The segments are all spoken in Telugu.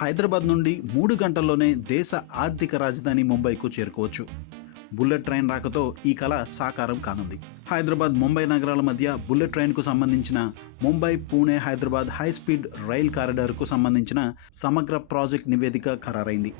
హైదరాబాద్ నుండి 3 గంటల్లోనే దేశ ఆర్థిక రాజధాని ముంబైకు చేరుకోవచ్చు. బుల్లెట్ ట్రైన్ రాకతో ఈ కల సాకారం కానుంది. హైదరాబాద్ ముంబై నగరాల మధ్య బుల్లెట్ ట్రైన్కు సంబంధించిన Mumbai Pune Hyderabad high speed rail కారిడార్కు సంబంధించిన సమగ్ర ప్రాజెక్ట్ నివేదిక ఖరారైంది.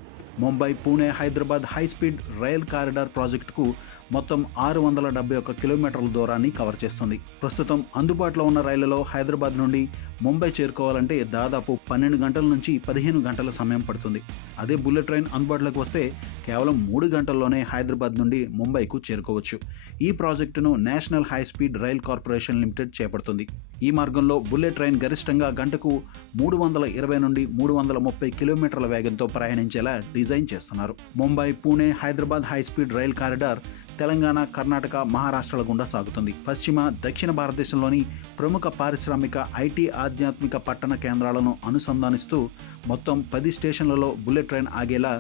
Mumbai Pune Hyderabad high speed rail corridor ప్రాజెక్టుకు మొత్తం 671 కిలోమీటర్ల దూరాన్ని కవర్ చేస్తుంది. ప్రస్తుతం అందుబాటులో ఉన్న రైళ్లలో హైదరాబాద్ నుండి ముంబై చేరుకోవాలంటే దాదాపు 12 గంటల నుంచి 15 గంటల సమయం పడుతుంది. అదే బుల్లెట్ ట్రైన్ అందుబాటులోకి వస్తే కేవలం 3 గంటల్లోనే హైదరాబాద్ నుండి ముంబైకు చేరుకోవచ్చు. ఈ ప్రాజెక్టును National High speed Rail Corporation Limited చేపడుతుంది. ఈ మార్గంలో బుల్లెట్ ట్రైన్ గరిష్టంగా గంటకు 320 నుండి 330 కిలోమీటర్ల వేగంతో ప్రయాణించేలా డిజైన్ చేస్తున్నారు. Mumbai Pune Hyderabad high speed rail corridor Telangana, Karnataka, మహారాష్ట్రల గుండా సాగుతుంది. పశ్చిమ, దక్షిణ భారతదేశంలోని ప్రముఖ పారిశ్రామిక, ఐటీ, ఆధ్యాత్మిక పట్టణ కేంద్రాలను అనుసంధానిస్తూ మొత్తం 10 స్టేషన్లలో బుల్లెట్ ట్రైన్ ఆగేలా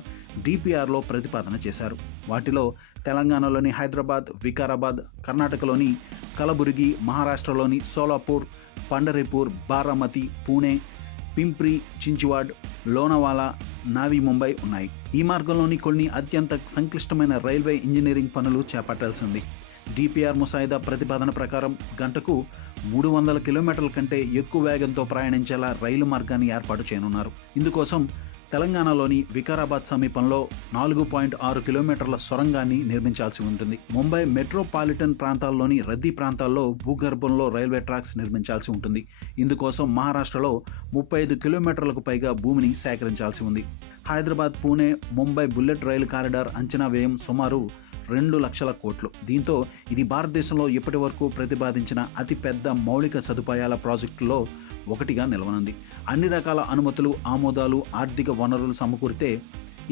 డిపిఆర్లో ప్రతిపాదన చేశారు. వాటిలో తెలంగాణలోని హైదరాబాద్, వికారాబాద్, కర్ణాటకలోని కలబుర్గి, మహారాష్ట్రలోని సోలాపూర్, పండరీపూర్, బారామతి, పూణే, పింప్రి చించ్వాడ్, లోనావాలా, నావీ ముంబై ఉన్నాయి. ఈ మార్గంలోని కొన్ని అత్యంత సంక్లిష్టమైన రైల్వే ఇంజనీరింగ్ పనులు చేపట్టాల్సి ఉంది. డిపిఆర్ ముసాయిదా ప్రతిపాదన ప్రకారం గంటకు 300 కిలోమీటర్ల కంటే ఎక్కువ వేగంతో ప్రయాణించేలా రైలు మార్గాన్ని ఏర్పాటు చేయనున్నారు. ఇందుకోసం తెలంగాణలోని వికారాబాద్ సమీపంలో 4.6 కిలోమీటర్ల సొరంగాన్ని నిర్మించాల్సి ఉంటుంది. ముంబై మెట్రోపాలిటన్ ప్రాంతాల్లోని రద్దీ ప్రాంతాల్లో భూగర్భంలో రైల్వే ట్రాక్స్ నిర్మించాల్సి ఉంటుంది. ఇందుకోసం మహారాష్ట్రలో 35 కిలోమీటర్లకు పైగా భూమిని సేకరించాల్సి ఉంది. హైదరాబాద్ పూణే ముంబై బుల్లెట్ రైలు కారిడార్ అంచనా వ్యయం సుమారు 2 లక్షల కోట్లు. దీంతో ఇది భారతదేశంలో ఇప్పటి వరకు ప్రతిపాదించిన అతిపెద్ద మౌలిక సదుపాయాల ప్రాజెక్టుల్లో ఒకటిగా నిలవనుంది. అన్ని రకాల అనుమతులు, ఆమోదాలు, ఆర్థిక వనరులు సమకూరితే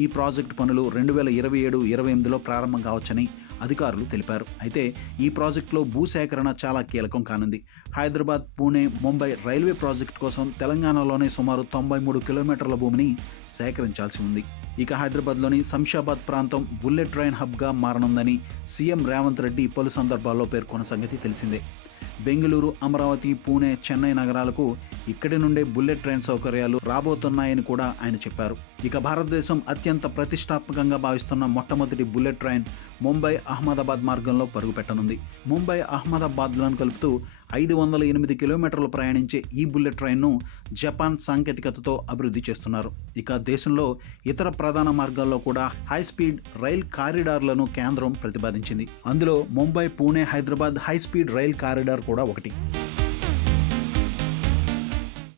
ఈ ప్రాజెక్టు పనులు 2027-28లో ప్రారంభం కావచ్చని అధికారులు తెలిపారు. అయితే ఈ ప్రాజెక్టులో భూసేకరణ చాలా కీలకం కానుంది. హైదరాబాద్ పూణే ముంబై రైల్వే ప్రాజెక్టు కోసం తెలంగాణలోనే సుమారు 93 కిలోమీటర్ల భూమిని సేకరించాల్సి ఉంది. ఇక హైదరాబాద్లోని శంషాబాద్ ప్రాంతం బుల్లెట్ ట్రైన్ హబ్గా మారనుందని సీఎం రేవంత్ రెడ్డి పలు సందర్భాల్లో పేర్కొన్న సంగతి తెలిసిందే. బెంగళూరు, అమరావతి, పూణే, చెన్నై నగరాలకు ఇక్కడి నుండే బుల్లెట్ ట్రైన్ సౌకర్యాలు రాబోతున్నాయని కూడా ఆయన చెప్పారు. ఇక భారతదేశం అత్యంత ప్రతిష్టాత్మకంగా భావిస్తున్న మొట్టమొదటి బుల్లెట్ ట్రైన్ ముంబై అహ్మదాబాద్ మార్గంలో పరుగుపెట్టనుంది. ముంబై అహ్మదాబాద్లను కలుపుతూ 508 కిలోమీటర్లు ప్రయాణించే ఈ బుల్లెట్ ట్రైన్ను జపాన్ సాంకేతికతతో అభివృద్ధి చేస్తున్నారు. ఇక దేశంలో ఇతర ప్రధాన మార్గాల్లో కూడా హై స్పీడ్ రైల్ కారిడార్లను కేంద్రం ప్రతిపాదించింది. అందులో Mumbai Pune Hyderabad high speed rail corridor కూడా ఒకటి.